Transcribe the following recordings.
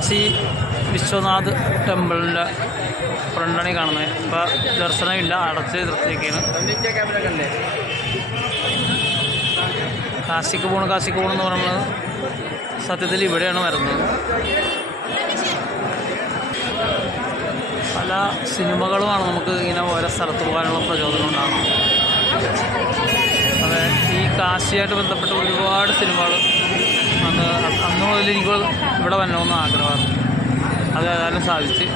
കാശി വിശ്വനാഥ് ടെമ്പിളിൻ്റെ ഫ്രണ്ടാണ് കാണുന്നത്. ഇപ്പോൾ ദർശനമില്ല, അടച്ച് നിർത്തിയിരിക്കുകയാണ്. കാശിക്ക് പോകണമെന്ന് പറയുന്നത് സത്യത്തിൽ ഇവിടെയാണ് വരുന്നത്. പല സിനിമകളുമാണ് നമുക്ക് ഇങ്ങനെ ഓരോ സ്ഥലത്ത് പോകാനുള്ള പ്രചോദനം ഉണ്ടാകുന്നത്. അതെ, ഈ കാശിയായിട്ട് ബന്ധപ്പെട്ട ഒരുപാട് സിനിമകൾ അന്ന് മുതൽ എനിക്ക് ഇവിടെ വരണമെന്ന് ആഗ്രഹമാണ്. അത് ഏതായാലും സാധിച്ച്.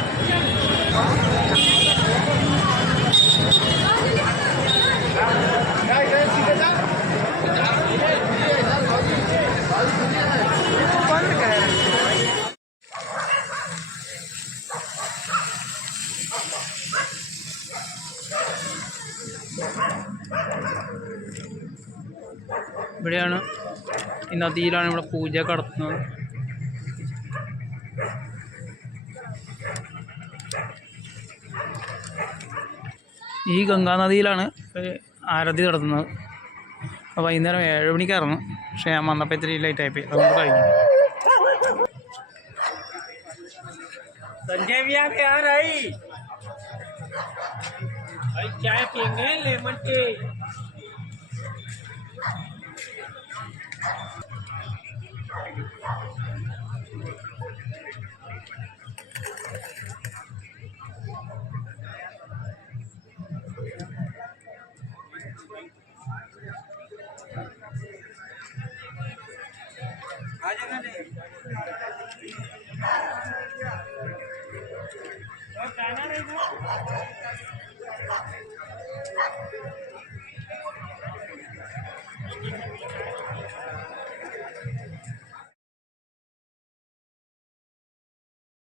ഇവിടെയാണ്, ഈ നദിയിലാണ് ഇവിടെ പൂജ നടത്തുന്നത്. ഈ ഗംഗാനദിയിലാണ് ആരതി നടത്തുന്നത്. അപ്പോൾ വൈകുന്നേരം 7 മണിക്കായിരുന്നു. പക്ഷേ ഞാൻ വന്നപ്പോൾ ഇത്തിരി ലേറ്റായിപ്പോയി, അതുകൊണ്ട് കഴിഞ്ഞു. संजय भी यहाँ पे आ रही भाई, चाय पियेंगे लेमन टी। आ जाना नहीं और खाना नहीं